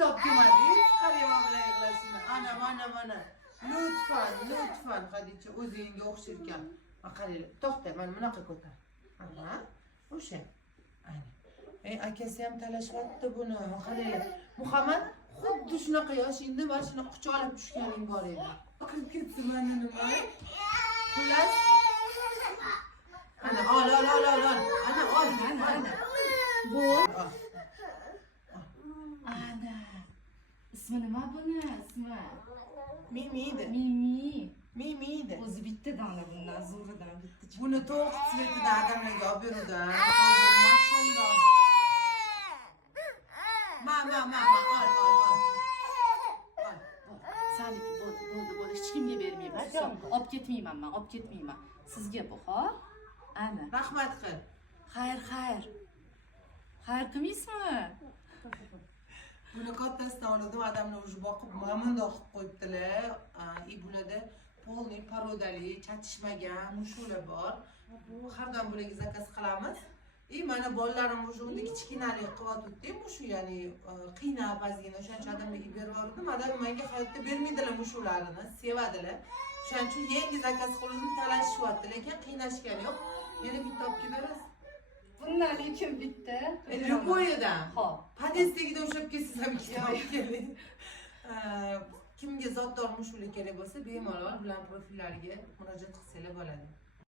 kitob kelmadingiz? Qarang bilan yig'lashini. Mana. Lutfan Xadicha o'zingga o'xshirkan. Qarang, to'xta, mana bunaqa ko'tar. Aha, o'sha. Ayni. Akasi ham talashyapti buni. Qarang. Muhammad, xuddi shunaqa yoshingda mana shunaqa quchoqlab tushganing bor edi. Qilib ketsin mana nima? Xullas. Ana, ol. Ana. Bu. Ana. İsmi nima buni? İsmi? Mimi edi. Mimi. O'zi bitta dona bundan zo'ridan bitta. Buni to'q tsvetidan odamlarga olib beruvdim. Mashhurlar. Ol. Salik bo'ldi. Hech kimga bermayman. Olib ketmayman men, olib ketmayman. Sizga bu, xo'p? Ana. Rahmat qil. Xayr. Xayr kim ismi? Buni kattasidan oldim, odamlar уже boqib mamnundoq qilib qo'yibdilar. Bularda polniy parodali, chatishmagan mushular bor. Hardan bularga zakaz qilamiz. Mana bolalarim уже unda kichkinalik qilyapti, mushu, ya'ni qiynab ozgina o'shancha odamlarga berib yubordim. Odam menga hayotda bermaydilar mushularini, sevadilar. O'shaning uchun yangi zakaz qildim, talashishyapti, lekin qiynashgani yo'q. Yana bitta olib kelib berasiz. Bundan lekin bitta. Любойdan. Xo'p. Podestagida o'xshab kelsiz ham kitob keling. Kimga zotdor mushula kerak bo'lsa, bemalol bilan profillariga murojaat qilsanglar bo'ladi.